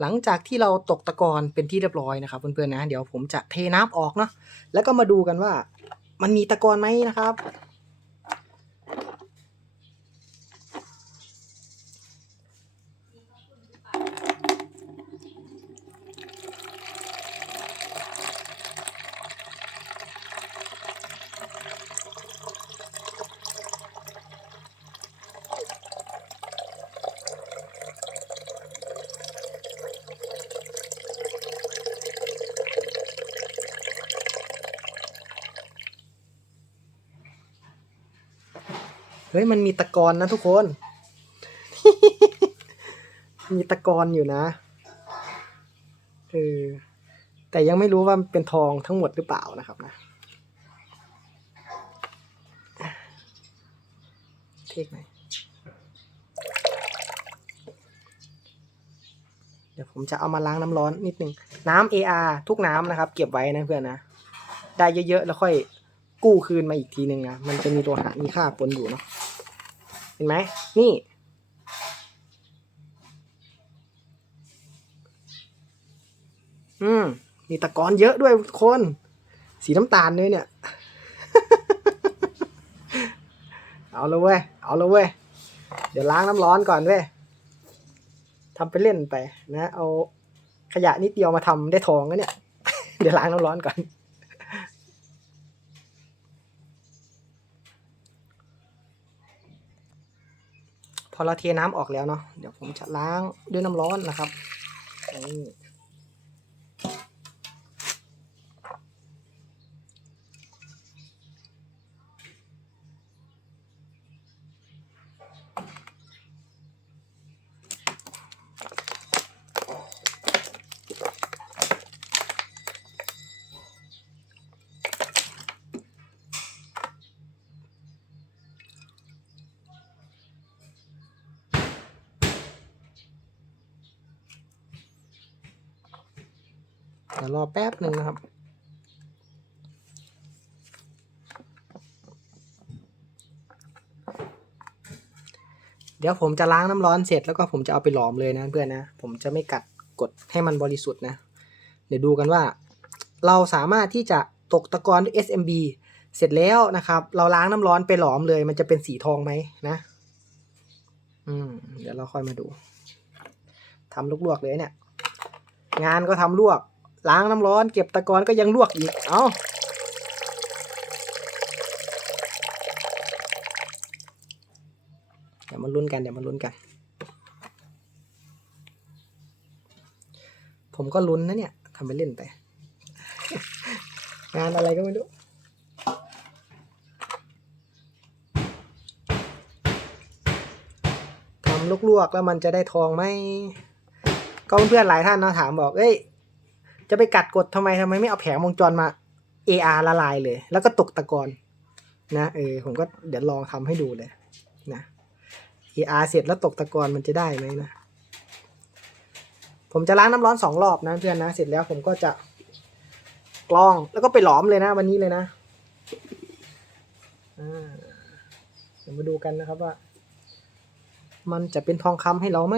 หลังจากที่เราตกตะกอนเป็นที่เรียบร้อยนะครับเพื่อนๆนะ เดี๋ยวผมจะเทน้ำออกเนาะแล้วก็มาดูกันว่ามันมีตะกอนไหมนะครับ ฮ้ยมันมีตะกอนนะทุกคน มีตะกอนอยู่นะเออแต่ยังไม่รู้ว่ามันเป็นทองทั้งหมดหรือเปล่านะครับนะเทคไหนอยเดี๋ยวผมจะเอามาล้างน้ำร้อนนิดนึง น้ำ AR ทุกน้ำนะครับ เก็บไว้นะเพื่อนนะ ได้เยอะๆ แล้วค่อยกู้คืนมาอีกทีหนึ่งนะ มันจะมีตัวหามีค่าปนอยู่เนาะ เห็นไหมนี่ อืม มีตะกอนเยอะด้วยทุกคน สีน้ำตาลเลยเนี่ย เอาเลยเว้ย เอาเลยเว้ย เดี๋ยวล้างน้ำร้อนก่อนเว้ยทำไปเล่นไปนะ เอาขยะนิดเดียวมาทำได้ทองแล้วเนี่ย เดี๋ยวล้างน้ำร้อนก่อน พอเราเทน้ำออกแล้วเนาะเดี๋ยวผมจะล้างด้วยน้ำร้อนนะครับนี่ เดี๋ยวรอแป๊บหนึ่งนะครับ เดี๋ยวผมจะล้างน้ำร้อนเสร็จแล้วก็ผมจะเอาไปหลอมเลยนะเพื่อนนะ ผมจะไม่กัดกดให้มันบริสุทธิ์นะ เดี๋ยวดูกันว่า เราสามารถที่จะตกตะกอนด้วย SMB เสร็จแล้วนะครับ เราล้างน้ำร้อนไปหลอมเลย มันจะเป็นสีทองไหมนะ อืม เดี๋ยวเราค่อยมาดูทำลวกๆเลยเนี่ย งานก็ทำลวก ล้างน้ำร้อนเก็บตะกอนก็ยังลวกอีก เอาเดี๋ยวมาลุ้นกันเดี๋ยวมาลุ้นกัน ผมก็ลุ้นนะเนี่ยทำไปเล่นไป งานอะไรก็ไม่รู้ทำลวกๆแล้วมันจะได้ทองไหมก็เพื่อนๆหลายท่านเนาะถามบอก เอ้ย จะไปกัดกดทำไมทำไมไม่เอาแผงวงจรมา AR ละลายเลย แล้วก็ตกตะกอนนะเออผมก็เดี๋ยวลองทำให้ดูเลยนะ AR เสร็จแล้วตกตะกอนมันจะได้ไหมนะผมจะล้างน้ำร้อนสองรอบนะเพื่อนนะเสร็จแล้วผมก็จะกรองแล้วก็ไปหลอมเลยนะ วันนี้เลยนะเดี๋ยวมาดูกันนะครับว่า มันจะเป็นทองคำให้เราไหม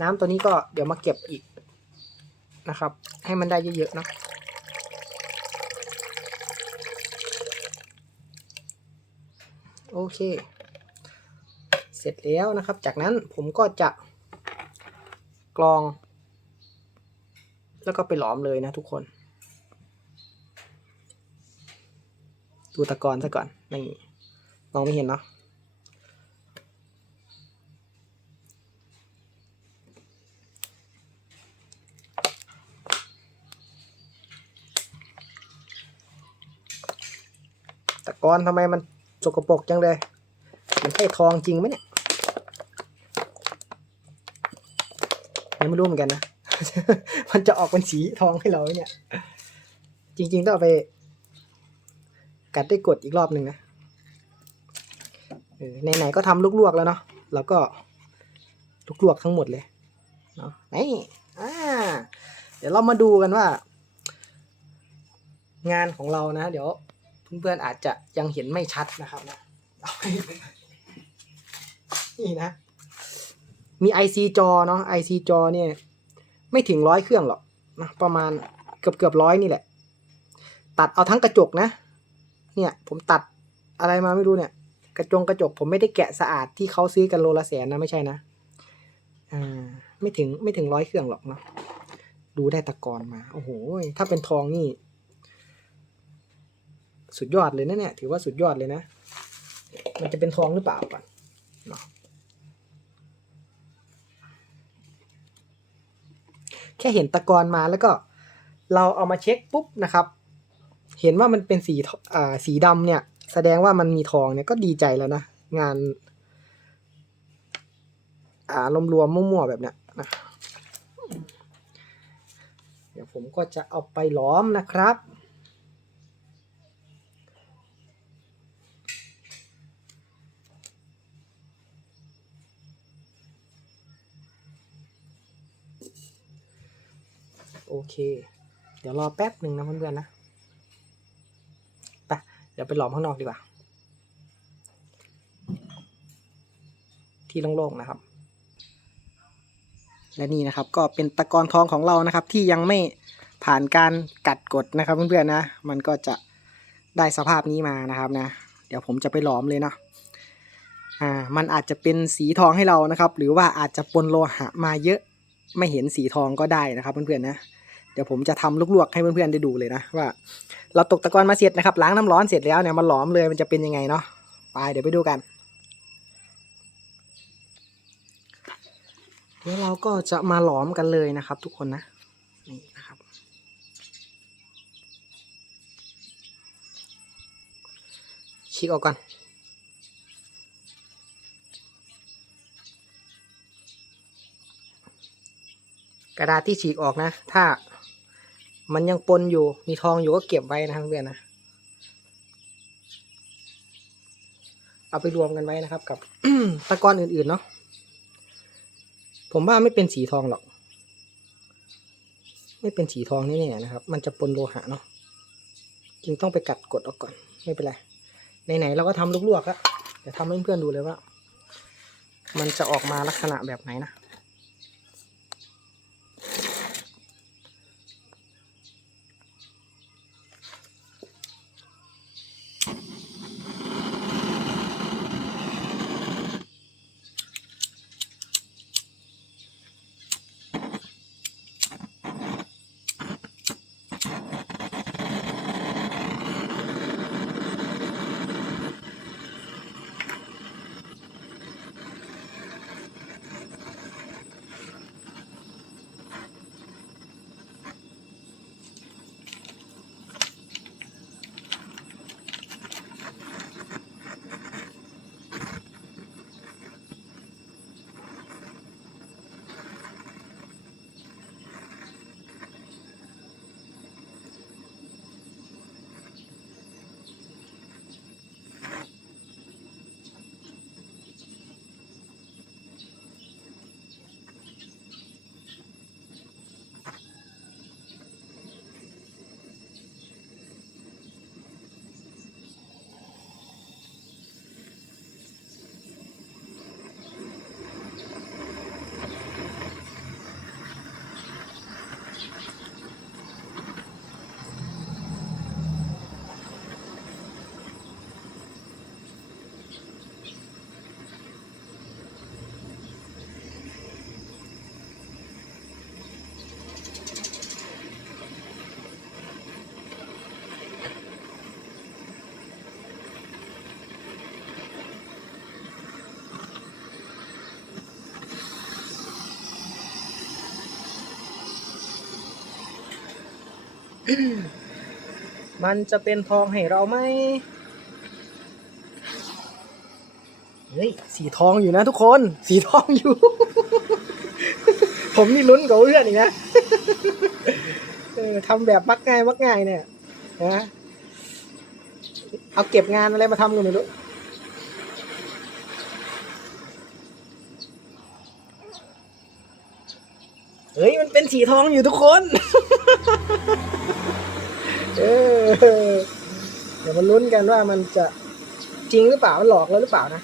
น้ำตัวนี้ก็เดี๋ยวมาเก็บอีกนะครับ ให้มันได้เยอะๆเนาะโอเค เสร็จแล้วนะครับ จากนั้นผมก็จะกรอง แล้วก็ไปหลอมเลยนะทุกคน ดูตะกอนซะก่อนนี่มองไม่เห็นเนาะ ก้อนทำไมมันสกปรกจังเลย มันใช่ทองจริงไหมเนี่ยยังไม่รู้เหมือนกันนะ มันจะออกเป็นสีทองให้เราเนี่ย จริง ๆ ต้องเอาไป กัดได้กดอีกรอบหนึ่งนะไหนๆก็ทำลวกๆแล้วเนาะแล้วก็ลวกๆทั้งหมดเลยเนาะนี่อ่าเดี๋ยวเรามาดูกันว่า งานของเรานะ เดี๋ยว เพื่อนๆอาจจะยังเห็นไม่ชัดนะครับนะนี่นะ มี IC จอเนาะ IC จอเนี่ย ไม่ถึงร้อยเครื่องหรอกนะประมาณเกือบเกือบร้อยนี่แหละ ตัดเอาทั้งกระจกนะ เนี่ยผมตัดอะไรมาไม่รู้เนี่ย กระจงกระจกผมไม่ได้แกะสะอาดที่เขาซื้อกันโลละแสนนะไม่ใช่นะอ่าไม่ถึงไม่ถึงร้อยเครื่องหรอกเนาะดูได้ตะกอนมา โอ้โห ถ้าเป็นทองนี่ สุดยอดเลยนะเนี่ยถือว่าสุดยอดเลยนะ มันจะเป็นทองหรือเปล่าก่อนเนาะแค่เห็นตะกอนมาแล้วก็เราเอามาเช็คปุ๊บนะครับ เห็นว่ามันเป็นสีอ่าสีดำเนี่ย แสดงว่ามันมีทองเนี่ยก็ดีใจแล้วนะ งานอ่ารวมๆมั่วๆแบบเนี้ยนะเดี๋ยวผมก็จะเอาไปล้อมนะครับ โอเค เดี๋ยวรอแป๊บหนึ่งนะเพื่อนๆนะไปเดี๋ยวไปหลอมข้างนอกดีกว่า ที่โล่งๆนะครับ และนี่นะครับก็เป็นตะกอนทองของเรานะครับ ที่ยังไม่ผ่านการกัดกดนะครับเพื่อนๆนะ มันก็จะได้สภาพนี้มานะครับนะ เดี๋ยวผมจะไปหลอมเลยเนาะอ่ามันอาจจะเป็นสีทองให้เรานะครับ หรือว่าอาจจะปนโลหะมาเยอะไม่เห็นสีทองก็ได้นะครับเพื่อนๆนะ เดี๋ยวผมจะทำลวกๆให้เพื่อนๆได้ดูเลยนะว่า เราตกตะกอนมาเสร็จนะครับล้างน้ำร้อนเสร็จแล้วเนี่ยมาหลอมเลยมันจะเป็นยังไงเนาะไปเดี๋ยวไปดูกันเดี๋ยวเราก็จะมาหลอมกันเลยนะครับ ทุกคนนะนี่นะครับฉีกออกก่อนกระดาษที่ฉีกออกนะ ถ้า มันยังปนอยู่ มีทองอยู่ก็เก็บไว้นะครับเพื่อนนะ เอาไปรวมกันไว้นะครับ กับตะกอนอื่นๆเนาะ ผมว่าไม่เป็นสีทองหรอก ไม่เป็นสีทองนี่แน่ๆนะครับ มันจะปนโลหะเนาะ จึงต้องไปกัดกดออกก่อน ไม่เป็นไร ไหนๆเราก็ทำลวกๆแล้วเดี๋ยวทำให้เพื่อนดูเลยว่า มันจะออกมาลักษณะแบบไหนนะ มันจะเป็นทองให้เราไหมเฮ้ย สีทองอยู่นะทุกคน สีทองอยู่ ผมนี่ลุ้นกับเพื่อนอีกนะทำแบบมักง่ายมักง่ายเนี่ยนะเอาเก็บงานอะไรมาทำกันไม่รู้เฮ้ย มันเป็นสีทองอยู่ทุกคน เออเดี๋ยวมาลุ้นกันว่ามันจะจริงหรือเปล่ามันหลอกเราหรือเปล่านะ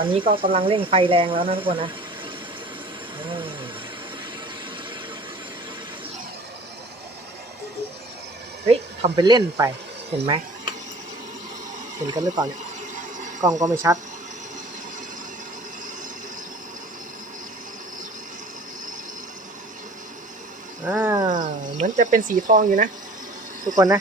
อนนี้ก็กำลังเร่งไฟแรงแล้วนะทุกคนนะเฮ้ยทำเป็นเล่นไป เห็นไหม เห็นกันหรือเปล่าเนี่ย กล้องก็ไม่ชัด อ่า เหมือนจะเป็นสีทองอยู่นะ ทุกคนนะ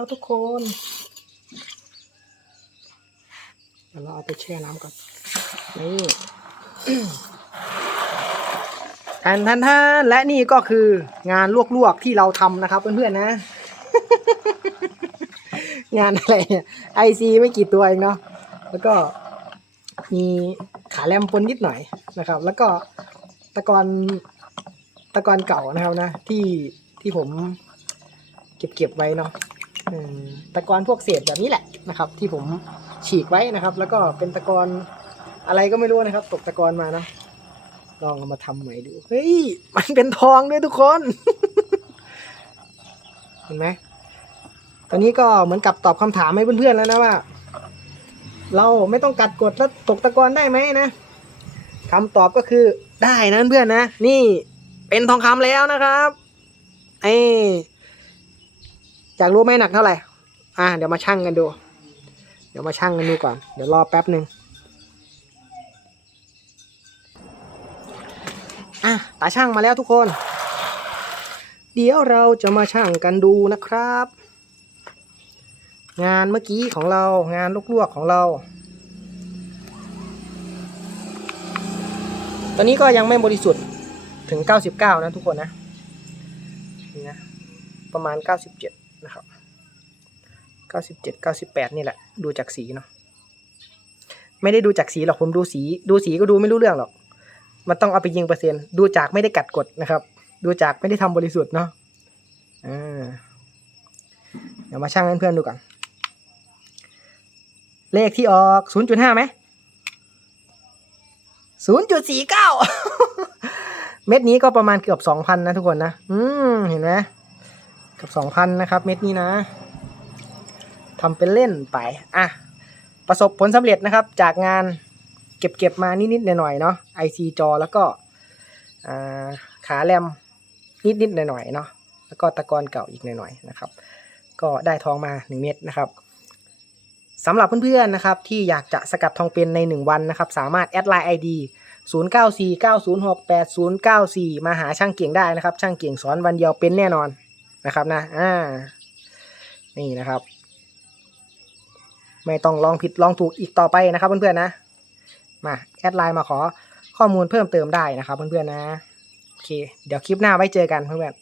แล้วทุกคนเดี๋ยวเราเอาไปแช่น้ำก่อนนี่แทนท่านท่านและนี่ก็คืองานลวกๆที่เราทำนะครับเพื่อนๆนะ งานอะไรเนี่ยไอซีไม่กี่ตัวเองเนาะแล้วก็มีขาแรมปนนิดหน่อยนะครับ แล้วก็ตะกอนตะกอนเก่านะครับนะ ที่ที่ผมเก็บเก็บไว้เนาะ ตะกอนพวกเศษแบบนี้แหละนะครับ ที่ผมฉีกไว้นะครับ แล้วก็เป็นตะกอนอะไรก็ไม่รู้นะครับ ตกตะกอนมานะลองเอามาทำใหม่ดูเฮ้ยมันเป็นทองด้วยทุกคนเห็นไหมตอนนี้ก็เหมือนกับตอบคำถามให้เพื่อนๆแล้วนะว่า เราไม่ต้องกัดกดแล้วตกตะกอนได้ไหมนะคำตอบก็คือได้นะเพื่อนนะ นี่เป็นทองคำแล้วนะครับไอ้ อยากรู้ไหมหนักเท่าไหร่ อะเดี๋ยวมาชั่งกันดู เดี๋ยวมาชั่งกันดูก่อน เดี๋ยวรอแป๊บหนึ่งอะ ตาช่างมาแล้วทุกคน เดี๋ยวเราจะมาชั่งกันดูนะครับ งานเมื่อกี้ของเรา งานลวกๆของเรา ตอนนี้ก็ยังไม่บริสุทธิ์ถึง 99 นะทุกคนนะ นี่นะ ประมาณ 97 นะครับ97 98นี่แหละ ดูจากสีเนาะไม่ได้ดูจากสีหรอกผมดูสีดูสีก็ดูไม่รู้เรื่องหรอก มันต้องเอาไปยิงเปอร์เซ็นต์ดูจากไม่ได้กัดกดนะครับ ดูจากไม่ได้ทำบริสุทธิ์เนาะเดี๋ยวมาชั่งเพื่อนๆดูก่อนเลขที่ออก0.5ไหม0.49เม็ดนี้ก็ประมาณเกือบ2,000นะทุกคนนะ อืม เห็นไหมเกือบ2,000นะครับ เม็ดนี้นะ ทำเป็นเล่นไปอะประสบผลสำเร็จนะครับ จากงานเก็บเก็บมานิดๆหน่อยๆเนาะ IC จอแล้วก็ขาแรมนิดๆหน่อยๆเนาะแล้วก็ตะกอนเก่าอีกหน่อยๆนะครับ ก็ได้ทองมา 1 เม็ดนะครับสำหรับเพื่อนๆนะครับที่อยากจะสกัดทองเป็นใน 1 วันนะครับ สามารถแอดไลน์ ID 0949068094 มาหาช่างเก่งได้นะครับ ช่างเก่งสอนวันเดียวเป็นแน่นอนนะครับนะอ่านี่นะครับ ไม่ต้องลองผิดลองถูกอีกต่อไปนะครับเพื่อนๆนะ มาแอดไลน์มาขอข้อมูลเพิ่มเติมได้นะครับเพื่อนๆนะ โอเค เดี๋ยวคลิปหน้าไว้เจอกันเพื่อน